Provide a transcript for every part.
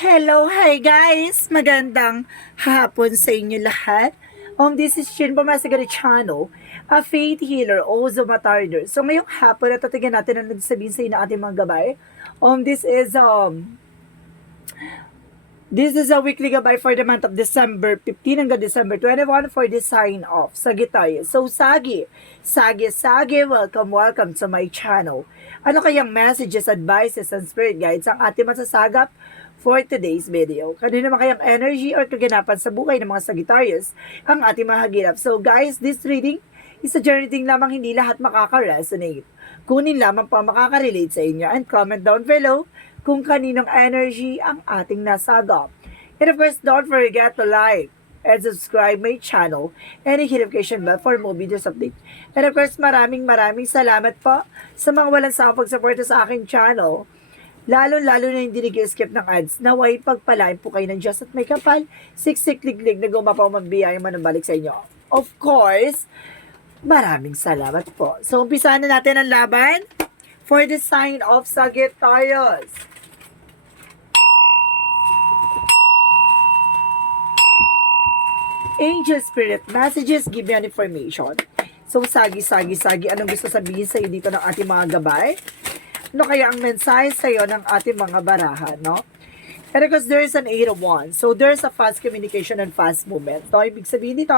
Hello, hi guys! Magandang hapon sa inyo lahat. This is Shin Channel, a faith healer, also matarder. So ngayong hapon, natatigan natin ang nagsabihin sa inyo ng ating mga gabay. This is a weekly gabay for the month of December 15 hanggang December 21 for the sign of Sagittarius. So, Sagi, welcome to my channel. Ano kayang messages, advices, and spirit guides ang ating masasagap for today's video? Kanino naman kayang energy or kaganapan sa buhay ng mga Sagittarius ang ating mahagilap? So, guys, this reading is a journey din lamang, hindi lahat makaka-resonate. Kunin lamang pa makaka-relate sa inyo and comment down below kung kaninong energy ang ating nasagap. And of course, don't forget to like and subscribe my channel and hit notification bell for more videos update. And of course, maraming salamat po sa mga walang sawang pagsuporta sa aking channel. Lalo na hindi nag-skip ng ads. Naway pagpalain po kayo ng Diyos at may kapal, siksik-liglig na gumapaw mabiyayang manubalik sa inyo. Of course, maraming salamat po. So, umpisahan na natin ang laban for the sign of Sagittarius. Angel Spirit Messages, give me an information. So, Sagi, anong gusto sabihin sa iyo dito ng ating mga gabay? Ano kaya ang mensahe sa iyo ng ating mga barahan, no? And because there is an 8 of Wands, so there's a fast communication and fast movement. So, ibig sabihin dito,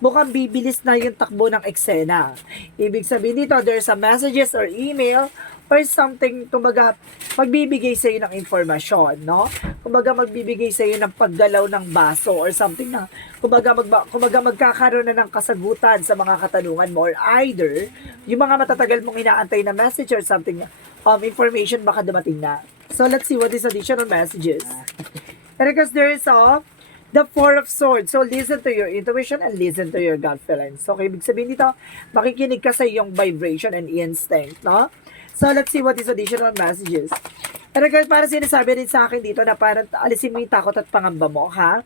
mukhang bibilis na yung takbo ng eksena. Ibig sabihin dito, there's a messages or email or something, kumbaga, magbibigay sa iyo ng informasyon, no? Kumbaga, magbibigay sa iyo ng paggalaw ng baso or something na, kumbaga, magkakaroon na ng kasagutan sa mga katanungan mo or either, yung mga matatagal mong inaantay na message or something, information baka dumating na. So, let's see what is additional messages. And because there is the Four of Swords. So, listen to your intuition and listen to your gut feelings. So, ibig sabihin dito, makikinig ka sa iyong vibration and instinct, no? So, let's see what is additional messages. And because para sinasabi rin sa akin dito na parang alisin mo yung takot at pangamba mo, ha?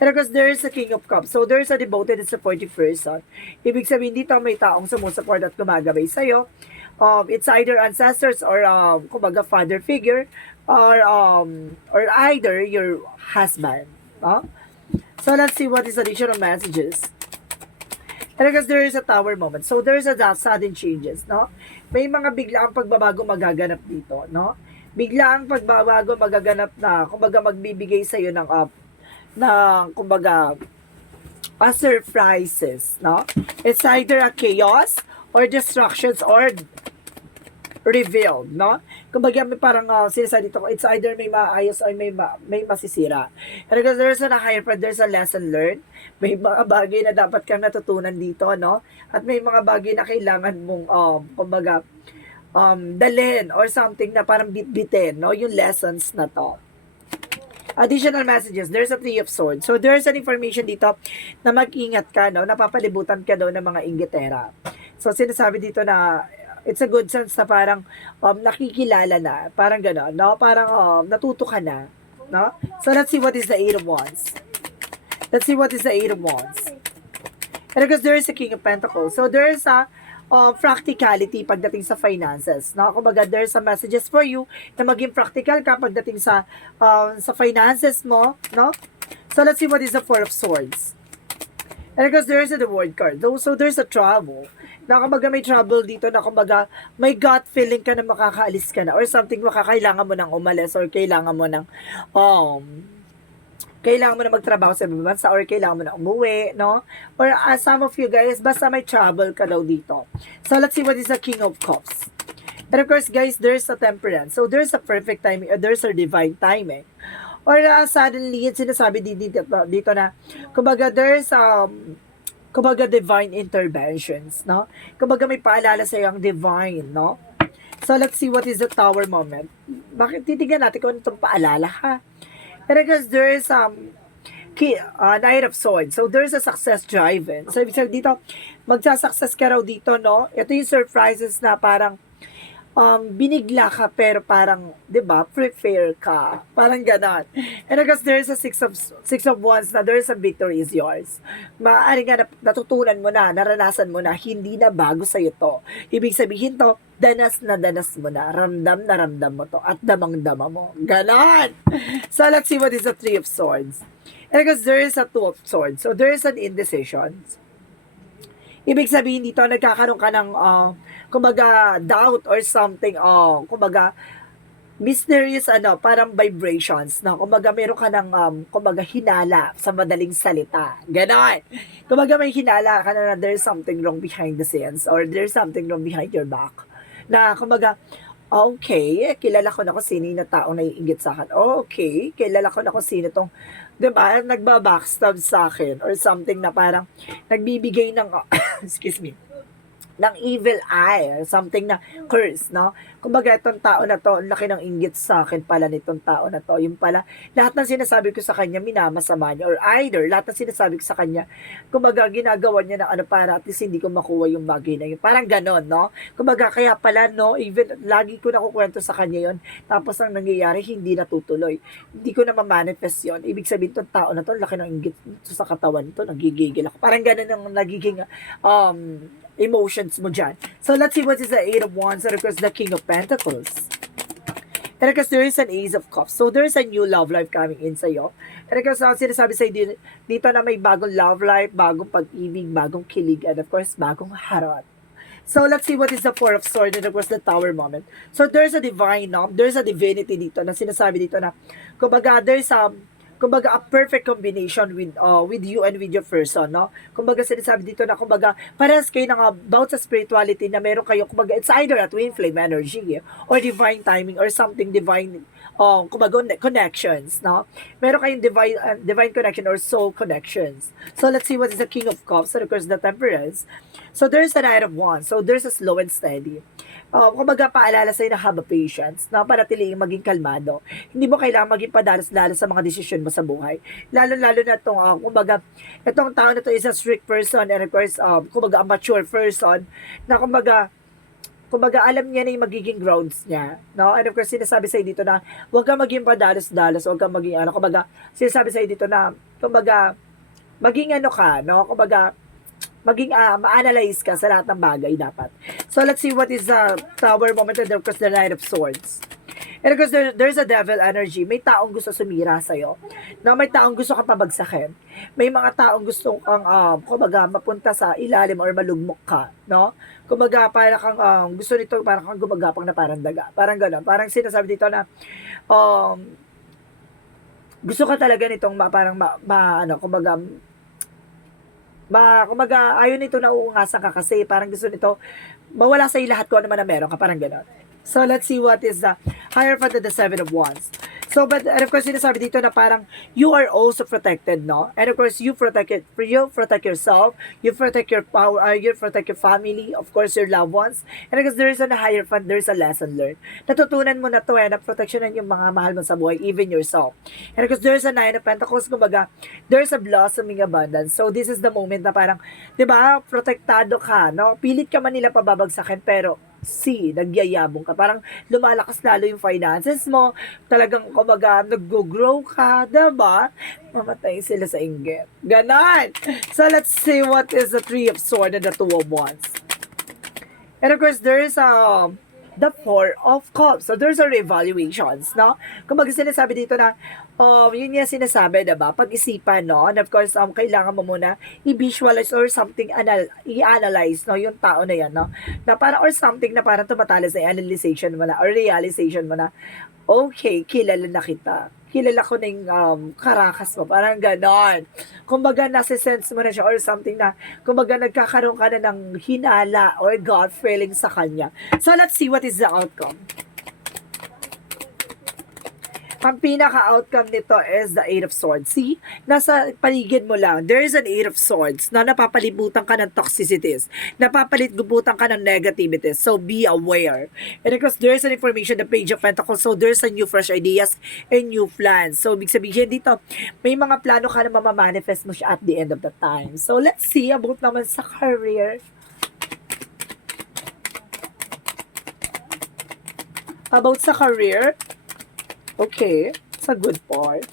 And because there is a King of Cups. So, there is a devoted and supportive person. Ibig sabihin dito, may taong sumusupport at gumagabay sa'yo. It's either ancestors or, kumbaga, father figure or either your husband. No? So, let's see what is additional messages. And because there is a tower moment. So, there is a sudden changes, no? May mga biglaang pagbabago magaganap dito, no? Biglaang pagbabago magaganap na, kumbaga, magbibigay sa iyo ng kumbaga, surprises, no? It's either a chaos or distractions or revealed, no? Kumbaga, may parang sinasabi dito, it's either may maayos or may masisira. And because there's a higher part, there's a lesson learned. May mga bagay na dapat kang natutunan dito, no? At may mga bagay na kailangan mong, kumbaga, dalhin or something na parang bitbitin, no? Yung lessons na to. Additional messages, there's a Three of Swords. So, there's an information dito na mag-ingat ka, no? Napapalibutan ka daw ng mga inggitera. So, sinasabi dito na it's a good sense na parang nakikilala na, parang gano'n, no? Parang natuto ka na, no? So, let's see what is the Eight of Wands. Let's see what is the Eight of Wands. And because there is a King of Pentacles. So, there is a practicality pagdating sa finances, no? Kumbaga, there's a messages for you na maging practical ka pagdating sa finances mo, no? So, let's see what is the Four of Swords. And because there is a the World card. So, there's a trouble. Na kumbaga may trouble dito na kumbaga may gut feeling ka na makakaalis ka na or something, makakailangan mo nang umalis or kailangan mo nang magtrabaho sa ibang bansa or kailangan mo na umuwi, no? Or some of you guys, basta may trouble ka daw dito. So, let's see what is the King of Cups. And of course, guys, there's a Temperance. So, there's a perfect timing or there's a divine timing. Or suddenly, sinasabi dito na, kumbaga, there's kumbaga divine interventions, no? Kumbaga may paalala sa iyo ang divine, no? So, let's see what is the Tower moment. Bakit titignan natin kung ano itong paalala, ha? And because there is Knight of Swords. So, there's a success driven. So, ibig sabihin dito, magsasuccess ka raw dito, no? Ito yung surprises na parang binigla ka pero parang, 'di ba, prepare ka. Parang gano'n. And because there's a six of wands na there's a victory is yours. Maaari nga natutunan mo na, naranasan mo na, hindi na bago sa 'to. Ibig sabihin 'to, danas na danas mo na ramdam mo 'to, at damang-dama mo. Gano'n! So, let's see what is the Three of Swords. And because there is a Two of Swords, so there is an indecision. Ibig sabihin dito, nagkakaroon ka ng, kumbaga, doubt or something, kumbaga, mysterious, parang vibrations, no? Kumbaga, meron ka ng, kumbaga, hinala sa madaling salita. Ganon. Kumbaga, may hinala ka na there's something wrong behind the scenes or there's something wrong behind your back. Na, kumbaga, okay, kilala ko na kung sino yung taong naiinggit sa akin. Okay, kilala ko na kung sino tong, 'di ba, nagba-backstab sa akin or something na parang nagbibigay ng excuse me, ng evil eye, something na curse, no? Kumbaga, itong tao na to, ang laki ng inggit sa akin pala nitong tao na to. Yung pala, lahat ng sinasabi ko sa kanya, minamasama niya. Or either, lahat ng sinasabi ko sa kanya, kumbaga, ginagawa niya na para at least hindi ko makuha yung bagay na yun. Parang ganon, no? Kumbaga, kaya pala, no, even, lagi ko nakukwento sa kanya yon, tapos ang nangyayari, hindi natutuloy. Hindi ko na ma-manifest yun. Ibig sabihin, itong tao na to, ang laki ng inggit sa katawan nito, nagigigil ako. Parang ganon ang nagiging, emotions mo dyan. So, let's see what is the Eight of Wands and of course the King of Pentacles. And of course, there is an Ace of Cups. So, there is a new love life coming in sa'yo. And of course, sinasabi sa'yo dito na may bagong love life, bagong pag-ibig, bagong kilig, and of course, bagong harot. So, let's see what is the Four of Swords and of course the Tower moment. So, there's a divine, no? There's a divinity dito na sinasabi dito na, kumbaga, there's kumbaga, a perfect combination with you and with your person, no? Kumbaga, sinasabi dito na, kumbaga, parehas kayo ng about sa spirituality na meron kayo, kumbaga, it's either a twin flame energy, or divine timing, or something divine, kumbaga, connections, no? Meron kayong divine connection or soul connections. So, let's see what is the King of Cups, and of course, the Temperance. So, there's the Knight of Wands. So, there's a slow and steady. Kumbaga, paalala sa'yo na have a patience, na panatiling maging kalmado. Hindi mo kailangan maging padalos-dalos sa mga desisyon mo sa buhay. Lalo-lalo na itong, kumbaga, itong tao na to is a strict person and of course, kumbaga, a mature person, na kumbaga, alam niya na yung magiging grounds niya, no? And of course, sinasabi sa'yo dito na, huwag kang maging padalos-dalos, huwag kang maging, kumbaga, sinasabi sa'yo dito na, kumbaga, maging ka, no? Kumbaga, maging ma-analyze ka sa lahat ng bagay dapat. So, let's see what is the Tower moment and of course the Knight of Swords. And of course, there's a devil energy. May taong gusto sumira sa'yo. No, may taong gusto kang pabagsakin. May mga taong gusto kang, kumbaga, mapunta sa ilalim or malugmok ka. No? Kumbaga, parang kang, gusto nito, parang kang gumagapang na parang daga. Parang gano'n. Parang sinasabi dito na, gusto ka talaga nitong kumbaga, ayaw nito na uungasan ka kasi parang gusto nito mawala sa lahat ko ano man na meron ka, parang gano'n. So, let's see what is the Hierophant and the Seven of Wands. So, but, and of course, sinasabi dito na parang, you are also protected, no? And of course, you protect yourself, you protect your power, you protect your family, of course, your loved ones. And because there is a Hierophant, there is a lesson learned. Natutunan mo na to, na protectionan yung mga mahal mo sa buhay, even yourself. And because there is a Nine of Pentacles, kumbaga, there is a blossoming abundance. So, this is the moment na parang, di ba, protektado ka, no? Pilit ka man nila pababagsakin, pero, nagyayabong ka. Parang lumalakas lalo yung finances mo. Talagang, kumbaga, nag-grow ka, diba? Mamatay sila sa inggit. Ganon! So, let's see what is the Three of Swords and the Two of Wands. And of course, there is the Four of Cups. So, there's a reevaluations, no? Kumbaga, sinasabi dito na, yun yung sinasabi, diba? Pag-isipan, no? And of course, kailangan mo muna i-visualize or something, i-analyze, no? Yung tao na yan, no? Na para, or something na parang tumatalas na analyzation mo na, or realization mo na, okay, kilala na kita. Kilala ko na yung karakas mo. Parang ganon. Kumbaga, nasa-sense mo na siya or something na, kumbaga, nagkakaroon ka na ng hinala or God feeling sa kanya. So, let's see what is the outcome. Ang pinaka-outcome nito is the Eight of Swords. See? Nasa paligid mo lang, there is an Eight of Swords na napapalibutan ka ng toxicities. Napapalibutan ka ng negativities. So, be aware. And because there's an information, the Page of Pentacles, so there's a new fresh ideas and new plans. So, ibig sabihin dito, may mga plano ka na mamamanifest mo siya at the end of the time. So, let's see about naman sa career. About sa career, okay, sa good part.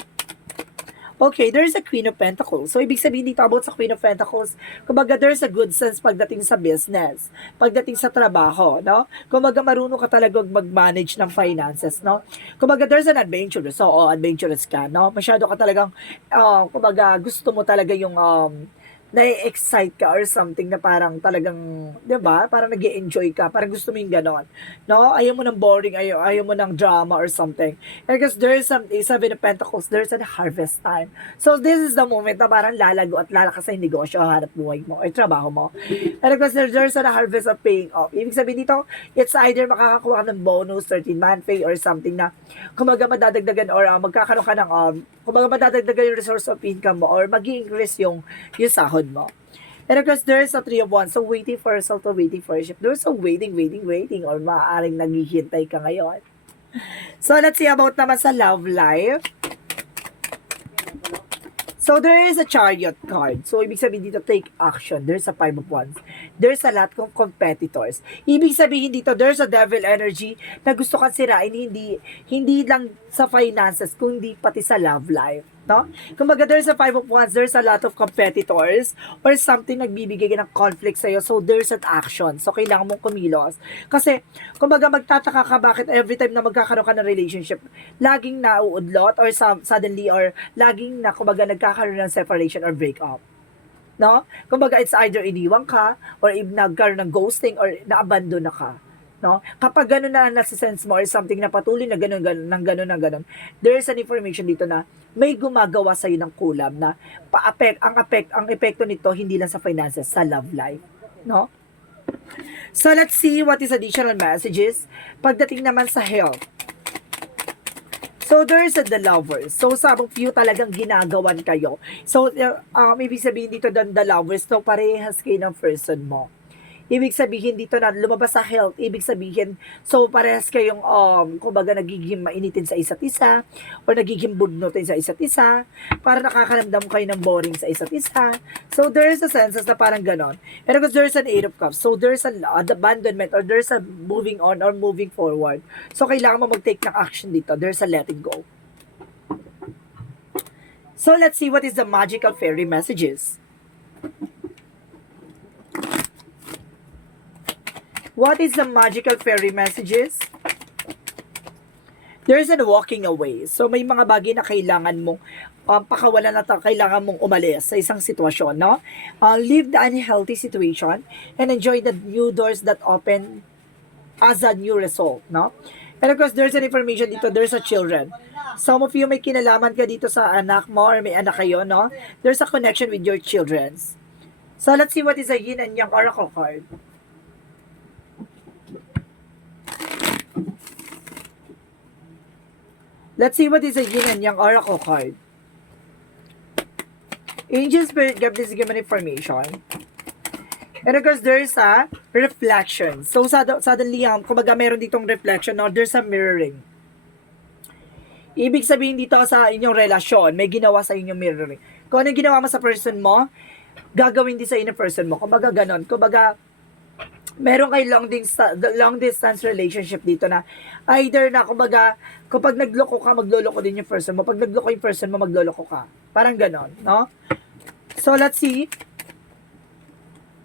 Okay, there's a Queen of Pentacles. So, ibig sabihin dito about sa Queen of Pentacles, kumbaga there's a good sense pagdating sa business, pagdating sa trabaho, no? Kumbaga marunong ka talaga mag-manage ng finances, no? Kumbaga there's an adventurous, so adventurous ka, no? Masyado ka talagang, kumbaga gusto mo talaga yung, na-excite ka or something na parang talagang, 'di ba? Parang nag-e-enjoy ka, parang gusto mo yung ganon. No? Ayaw mo ng boring, ayaw mo ng drama or something. Because there's some Seven of Pentacles, there's a harvest time. So this is the moment na parang lalago at lalakas sa negosyo, hanap buhay mo or trabaho mo. And because there's a harvest of paying off. Ibig sabihin dito, it's either makakakuha ka ng bonus, 13-month pay or something na kumaga madadagdagan or magkakaroon ka ng kumbaga madadagdagan yung resource of income mo or mag-i-increase yung sahod mo. And of course, there's a Three of Wands. So, waiting for result or waiting for a shift. There's a waiting or maaaring naghihintay ka ngayon. So, let's see about naman sa love life. So, there is a Chariot card. So, ibig sabihin dito, take action. There's a Five of Wands. There's a lot of competitors. Ibig sabihin dito, there's a devil energy na gusto kang sirain, hindi lang sa finances, kundi pati sa love life. No? Kumbaga, there's a Five of Wands, there's a lot of competitors or something nagbibigay ng conflict sa'yo. So, there's an action. So, kailangan mong kumilos. Kasi, kumbaga, magtataka ka bakit every time na magkakaroon ka ng relationship, laging nauudlot or suddenly or laging na, kumbaga, nagkakaroon ng separation or breakup. No? Kumbaga, it's either iniwan ka or nagkaroon ng ghosting or naabandon na ka. No? Kapag gano'n na nasa-sense mo or something na patuloy na gano'n, there is an information dito na may gumagawa sa'yo ng kulam na ang epekto nito hindi lang sa finances, sa love life. No? So, let's see what is additional messages. Pagdating naman sa health. So, there's the lovers. So, sabang few talagang ginagawan kayo. So, ibig sabihin dito the lovers, so parehas kayo ng person mo. Ibig sabihin dito na lumabas sa health, ibig sabihin, so parehas kayong, kumbaga nagiging mainitin sa isa't isa, or nagiging budnutin sa isa't isa, para nakakaramdam kayo ng boring sa isa't isa. So there's a sense na parang ganon. And because there's an Eight of Cups, so there's an abandonment, or there's a moving on, or moving forward. So kailangan mo mag-take ng action dito. There's a letting go. So let's see what is the magical fairy messages. What is the magical fairy messages? There's a walking away. So, may mga bagay na kailangan mong pakawalan na kailangan mong umalis sa isang sitwasyon, no? Leave the unhealthy situation and enjoy the new doors that open as a new result, no? And of course, there's an information dito, there's a children. Some of you may kinalaman ka dito sa anak mo or may anak kayo, no? There's a connection with your children. So, let's see what is a yin and yang oracle card. Let's see what is a yin and yang oracle card. Angel Spirit give this given information. And of course, there's a reflection. So, suddenly, kumbaga meron ditong reflection or there's a mirroring. Ibig sabihin dito sa inyong relasyon, may ginawa sa inyong mirroring. Kung ano yung ginawa mo sa person mo, gagawin din sa inyong person mo. Kumbaga ganon. Kumbaga, meron kay long distance relationship dito na either na kumbaga kapag nagloko ka, magloloko din yung person mo. Pag nagloko yung person mo, magloloko ka. Parang ganon, no? So, let's see.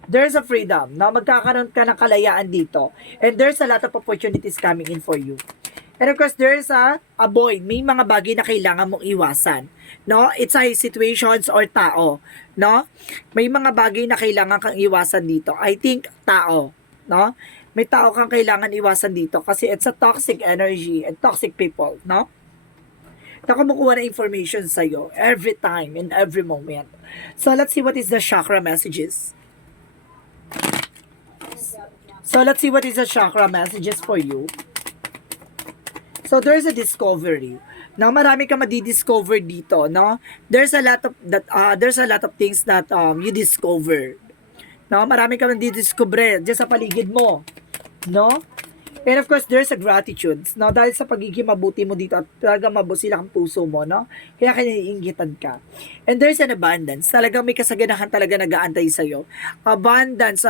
There's a freedom, no? Magkakaroon ka ng kalayaan dito. And there's a lot of opportunities coming in for you. And of course, there's a avoid. May mga bagay na kailangan mong iwasan. No? It's a situations or tao. No? May mga bagay na kailangan kang iwasan dito. I think tao. No? May tao kang kailangan iwasan dito kasi it's a toxic energy and toxic people, no? Na kumukuha na information sa'yo every time and every moment. So, let's see what is the chakra messages. So, let's see what is the chakra messages for you. So, there's a discovery. Now, marami ka madidiscover dito, no? There's a lot of things that you discover. No, marami ka madidiscover diyan sa paligid mo. No? And of course, there's a gratitude. No? Dahil sa pagiging mabuti mo dito at talagang mabusila ang puso mo, no? Kaya kaniingitan ka. And there's an abundance. Talagang may kasaganahan talaga nag-aantay sa'yo. Abundance.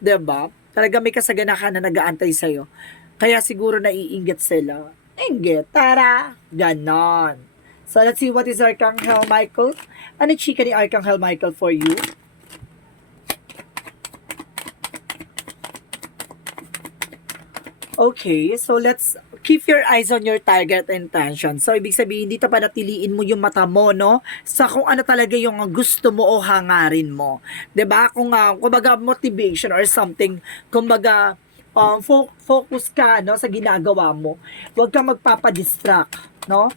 Diba? Talagang may kasaganahan na nag-aantay sa'yo. Kaya siguro naiinggit sila. Inggit, tara! Ganon. So, let's see what is Archangel Michael. Ano chika ni Archangel Michael for you? Okay, so let's keep your eyes on your target intention. So, ibig sabihin, dito pa natiliin mo yung mata mo, no? Sa kung ano talaga yung gusto mo o hangarin mo. 'Di ba? Kung, kumbaga, motivation or something, kumbaga, focus ka, no, sa ginagawa mo. Huwag kang magpapadistract, no?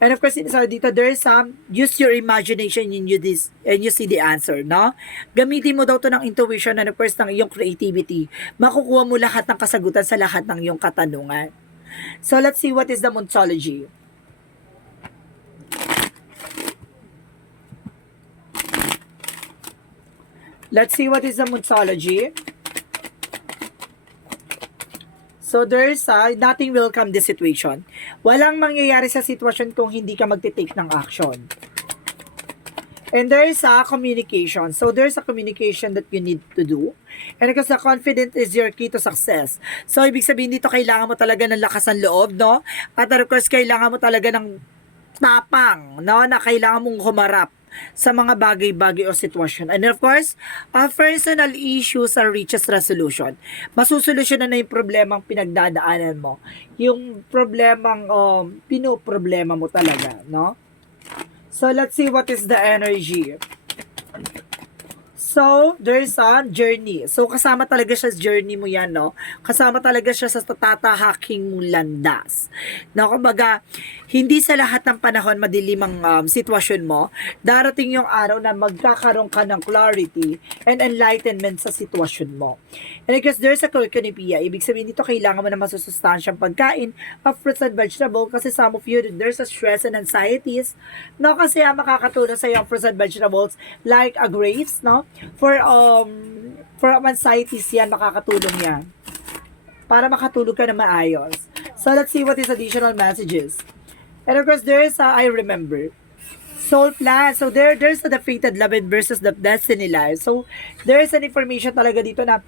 And of course, so dito, there's use your imagination and you see the answer, no? Gamitin mo daw to ng intuition and of course, ng iyong creativity. Makukuha mo lahat ng kasagutan sa lahat ng iyong katanungan. So, let's see what is the Moontology. Let's see what is the Moontology. So, there's nothing will come this situation. Walang mangyayari sa sitwasyon kung hindi ka magte-take ng action. And there's communication. So, there's a communication that you need to do. And because the confidence is your key to success. So, ibig sabihin dito, kailangan mo talaga ng lakas ng loob, no? At of course, kailangan mo talaga ng tapang, no? Na kailangan mong humarap sa mga bagay-bagay o sitwasyon. And of course, personal issues are reaches resolution. Masusolusyonan na yung problemang pinagdadaanan mo. Yung problemang pinoproblema mo talaga, no? So, let's see what is the energy. So, there's a journey. So, kasama talaga siya sa journey mo yan, no? Kasama talaga siya sa tatahaking mong landas. Na kumbaga, hindi sa lahat ng panahon madilim ang sitwasyon mo. Darating yung araw na magkakaroon ka ng clarity and enlightenment sa sitwasyon mo. And because there's a koinonia, ibig sabihin dito, kailangan mo na masusustansyang pagkain of fruits and vegetable kasi some of you, there's a stress and anxieties, no? Kasi makakatulong sa iyo ang fruits and vegetables like a grapes, no? For anxieties yan, makakatulong yan. Para makatulog ka na maayos. So, let's see what is additional messages. And of course, there's I remember. Soul plan. So, there's the fated love versus the destiny life. So, there's an information talaga dito na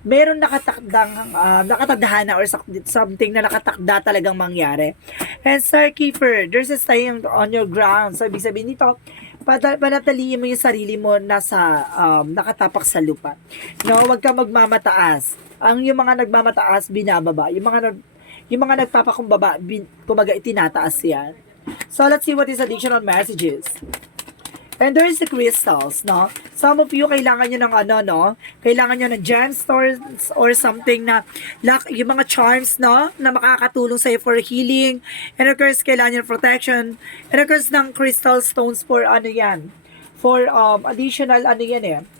meron nakatadhana or something na nakatakda talagang mangyari. And Star Keeper, there's a staying on your ground. So, ibig sabihin dito, panataliin mo yung sarili mo nasa nakatapak sa lupa. No, wag kang magmamataas. Yung mga nagmamataas binababa. Yung mga nagpapakumbaba, kumaga itinataas yan. So let's see what is additional messages. And there is the crystals, no? Some of you, kailangan nyo ng kailangan nyo ng gemstones or something na, yung mga charms, no? Na makakatulong sa'yo for healing. And of course, kailangan nyo ng protection. And of course, ng crystal stones for yan. For additional,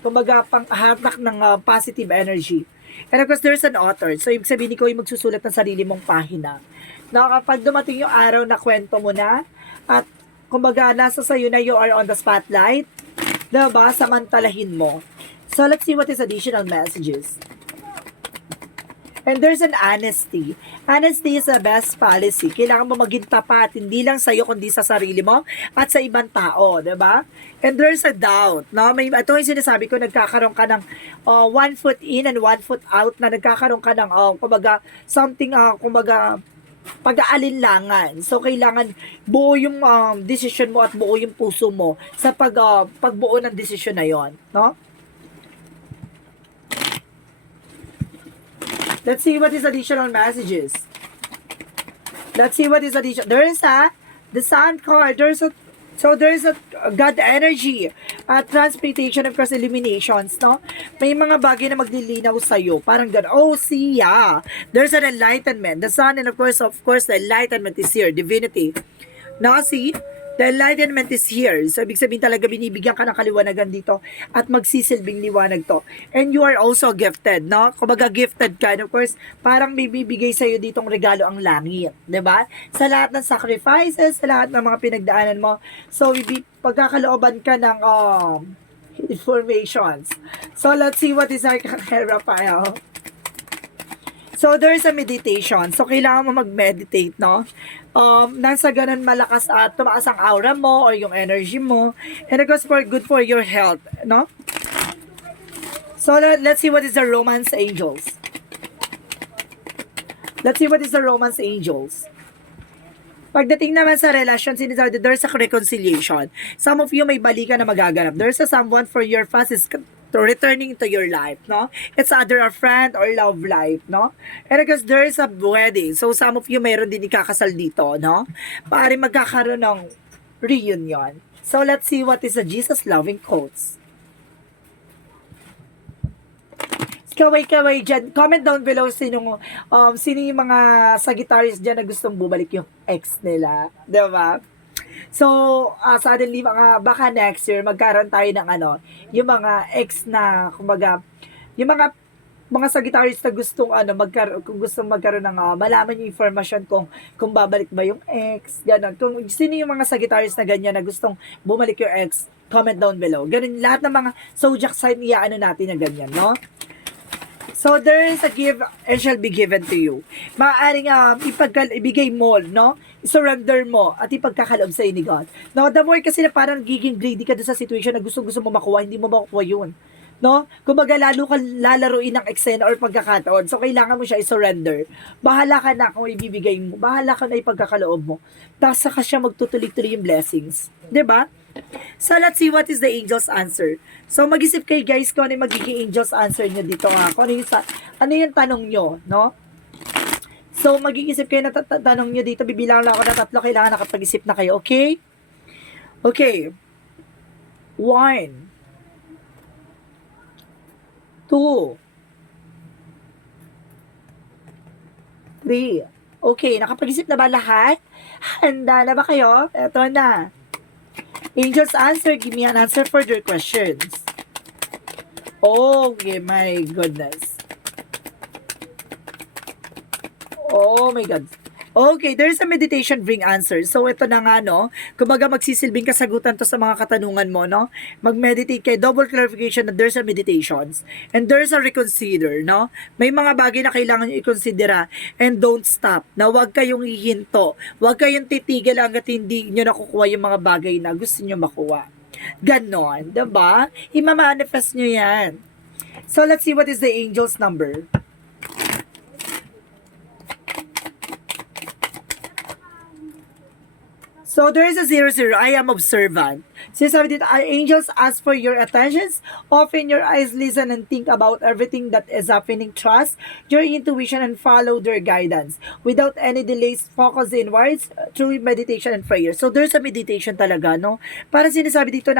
kumbaga, pang-hatak ng positive energy. And of course, there's an author. So, ibig sabihin ko yung magsusulat ng sarili mong pahina. Na kapag dumating yung araw na kwento mo na, at kumbaga, nasa sa'yo na you are on the spotlight, diba? Samantalahin mo. So, let's see what is additional messages. And there's an honesty. Honesty is the best policy. Kailangan mo maging tapat, hindi lang sa'yo, kundi sa sarili mo at sa ibang tao, diba? And there's a doubt, no? Ito yung sinasabi ko, nagkakaroon ka ng 1 foot in and 1 foot out, na nagkakaroon ka ng, kumbaga, something, pag-aalinlangan. So, kailangan buo yung decision mo at buo yung puso mo sa pagbuo ng decision na yon, no? Let's see what is additional messages. Let's see what is additional. There is the Sun card. There's a God energy. Transportation, of course, eliminations, no? May mga bagay na maglilinaw sa'yo. Parang gano'n. Oh, see, yeah. There's an enlightenment. The Sun, and of course, the enlightenment is here. Divinity. No, see? The enlightenment is here. So, ibig sabihin talaga, binibigyan ka ng kaliwanagan dito at magsisilbing liwanag to. And you are also gifted, no? Kumbaga, gifted ka. And of course, parang may bibigay sa'yo ditong regalo ang langit. Diba? Sa lahat ng sacrifices, sa lahat ng mga pinagdaanan mo. So, pagkakalooban ka ng informations. So, let's see what is Archangel Raphael. So, there's a meditation. So, kailangan mo mag-meditate, no? Nasa ganun malakas at tumaas ang aura mo or yung energy mo. And of course, good for your health, no? So, let's see what is the Romance Angels. Let's see what is the romance angels. Pagdating naman sa relasyon, sinasabi, there's a reconciliation. Some of you may balikan na magaganap. There's a someone for your past is returning to your life, no? It's either a friend or love life, no? And because there is a wedding, so some of you mayroon din ikakasal dito, no? Para magkakaroon ng reunion. So let's see what is the Jesus loving quotes. Kaway-kaway dyan. Comment down below sino yung mga Sagittarius dyan na gustong bumalik yung ex nila. Diba? So, suddenly, baka next year, magkaroon tayo ng yung mga ex na, kumbaga, yung mga Sagittarius na gustong kung gustong magkaroon ng malaman yung information kung babalik ba yung ex, gano'n. Kung sino yung mga Sagittarius na ganyan na gustong bumalik yung ex, comment down below. Ganun, lahat ng mga zodiac sign natin na ganyan, no? So, there is a give and shall be given to you. Maaaring ibigay mo, no? Surrender mo at ipagkakaloob sa ni God. No, the more kasi na parang giging greedy ka doon sa situation na gusto mo makuha, hindi mo makukuha yun. No? Kumbaga lalo ka lalaruin ng eksena or pagkakataon. So, kailangan mo siya i-surrender. Bahala ka na kung ibibigay mo. Bahala ka na ipagkakaloob mo. Tapos saka siya magtutuloy-tuloy yung blessings. 'Di ba? So, let's see what is the angel's answer. So, mag-isip kayo guys kung ano yung magiging angel's answer nyo dito. Kung ano yung tanong nyo, no? So, mag-iisip kayo na tanong nyo dito. Bibilang lang ako na 3. Kailangan nakapag-isip na kayo, okay? Okay. 1, 2, 3. Okay, nakapag-isip na ba lahat? Handa na ba kayo? Eto na. Angel's answer, give me an answer for their questions. Okay, my goodness. Oh my God. Okay, there's a meditation bring answers. So, ito na nga, no? Kumbaga, magsisilbing kasagutan to sa mga katanungan mo, no? Mag-meditate kayo. Double clarification na there's a meditations. And there's a reconsider, no? May mga bagay na kailangan nyo i-considera. And don't stop. Na huwag kayong hihinto. Huwag kayong titigil hanggat hindi nyo nakukuha yung mga bagay na gusto nyo makuha. Ganon, diba? I-manifest nyo yan. So, let's see what is the angel's number. So, there is a 00. I am observant. Sinasabi dito, our angels ask for your attentions. Open your eyes, listen, and think about everything that is happening. Trust your intuition and follow their guidance. Without any delays, focus inwards through meditation and prayer. So, there's a meditation talaga, no? Para sinasabi dito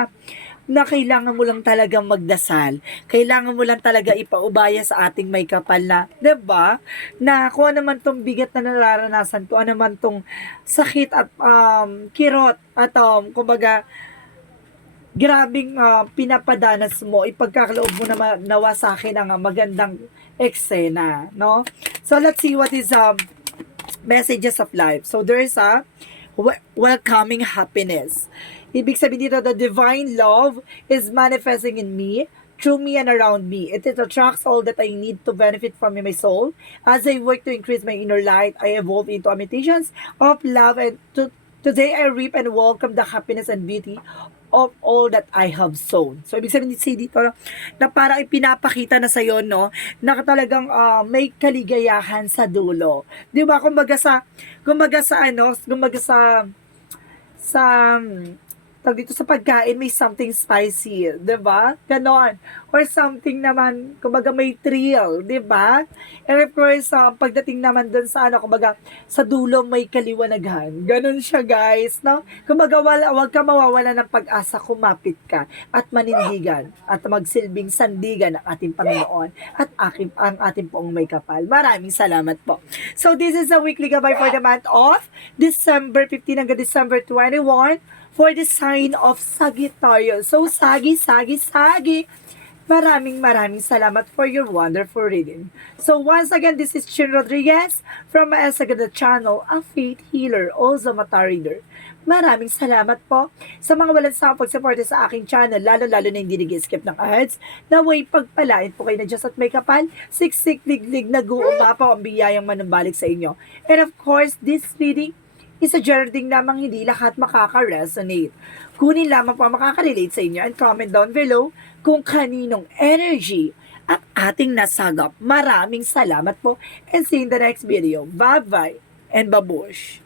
na kailangan mo lang talaga magdasal. Kailangan mo lang talaga ipaubaya sa ating may kapal na, 'di ba? Na kung ano man tong bigat na nararanasan ko, ano man tong sakit at kirot at kumbaga grabing pinapadanas mo, ipagkakaloob mo na nawa sa akin ang magandang eksena, no? So let's see what is messages of life. So there is a welcoming happiness. Ibig sabihin dito, the divine love is manifesting in me, through me and around me. It attracts all that I need to benefit from in my soul. As I work to increase my inner light, I evolve into imitations of love, and today I reap and welcome the happiness and beauty of all that I have sown. So, ibig sabihin dito na parang ipinapakita na sa'yo, no, na talagang may kaligayahan sa dulo. Di ba? Kumbaga sa tag dito sa pagkain, may something spicy, 'di ba? Ganon. Or something naman, kumbaga may thrill, 'di ba? And of course, pagdating naman dun sa kumbaga sa dulo may kaliwanagan. Ganon siya, guys, no? Kumbaga wag ka mawawala ng pag-asa, kumapit ka at manindigan at magsilbing sandigan ng ating Panginoon at ang ating poong may kapal. Maraming salamat po. So this is a weekly gabay for the month of December 15 hanggang December 21. For the sign of Sagittarius. So, Sagi. Maraming salamat for your wonderful reading. So, once again, this is Chin Rodriguez from Maesagada Channel, a faith healer, also mata reader. Maraming salamat po sa mga walang sawang pagsuporta sa aking channel, lalo-lalo na hindi nag-skip ng ads. Naway pagpalain po kayo na Diyos at may kapal, siksik, liglig, nag-uumapaw ang biyayang manumbalik sa inyo. And of course, this reading isa journey namang hindi lahat makaka-resonate. Kunin lamang po ang makaka-relate sa inyo and comment down below kung kaninong energy ang ating nasagap. Maraming salamat po and see you in the next video. Bye-bye and babush!